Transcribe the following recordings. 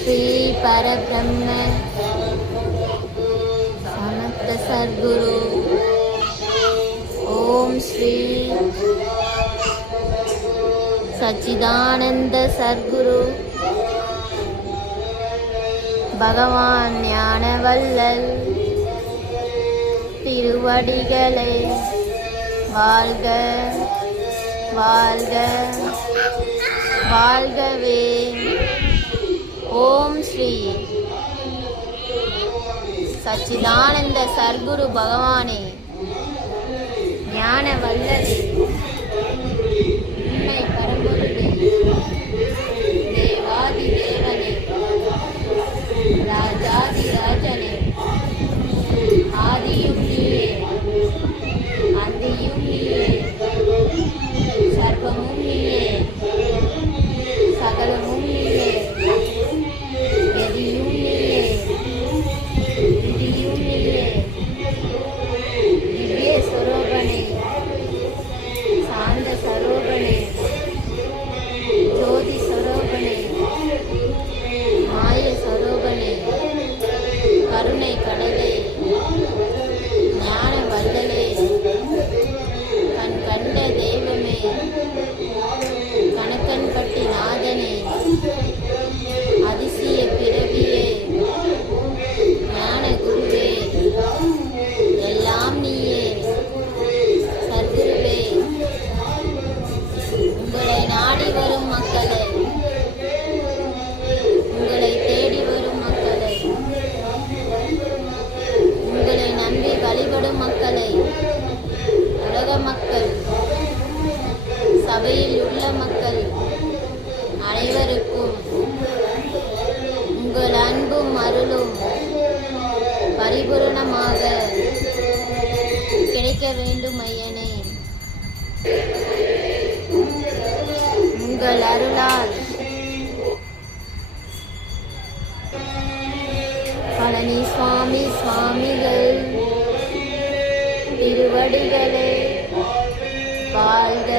श्री परब्रह्म समर्थ सद्गुरु ओम श्री सच्चिदानंद सद्गुरु भगवान ஞானவள்ளல் திருவடிகளே வாழ்க வாழ்க வாழ்கவே. ஓம் ஸ்ரீ சச்சிதானந்த சர்க்குரு பகவானே ஞானவள்ளலே உண்மை பரம்பொருளே தேவாதி தேவனே ராஜாதி ராஜனே ஆதியும் நீயே அந்தியும் நீயே சர்வமும் நீயே சகலமும் நீயே எதியும் நீயே விதியும் நீயே திவ்ய ஸ்வரூபனே சாந்த ஸ்வரூபனே ஜோதி ஸ்வரூபனே மாய ஸ்வரூபனே கருணை கடலே ஞான வள்ளலே கண் கண்ட தெய்வமே கணக்கன்பட்டி நாதனே அதிசய பிறவியே ஞான குருவே எல்லாம் நீயே சத்குருவே. உங்களை நாடி வரும் மக்களை, உங்களை தேடி வரும் மக்களை, உங்களை நம்பி வழிபடும் மக்களை, உலக மக்கள், சபையில் உள்ள மக்கள் அனைவருக்கும் உங்கள் அன்பும் அருளும் பரிபூரணமாக கிடைக்க வேண்டும் ஐயனே. உங்கள் அருளால் பழனி சுவாமி சுவாமிகள் திருவடிகளே வாழ்க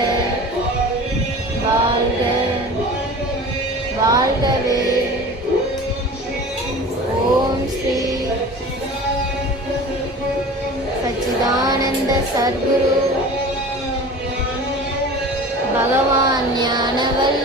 வாழ்க வாழ்கவே. ஓம் ஸ்ரீ சச்சிதானந்த சத்குரு பகவான் ஞானவள்ளல்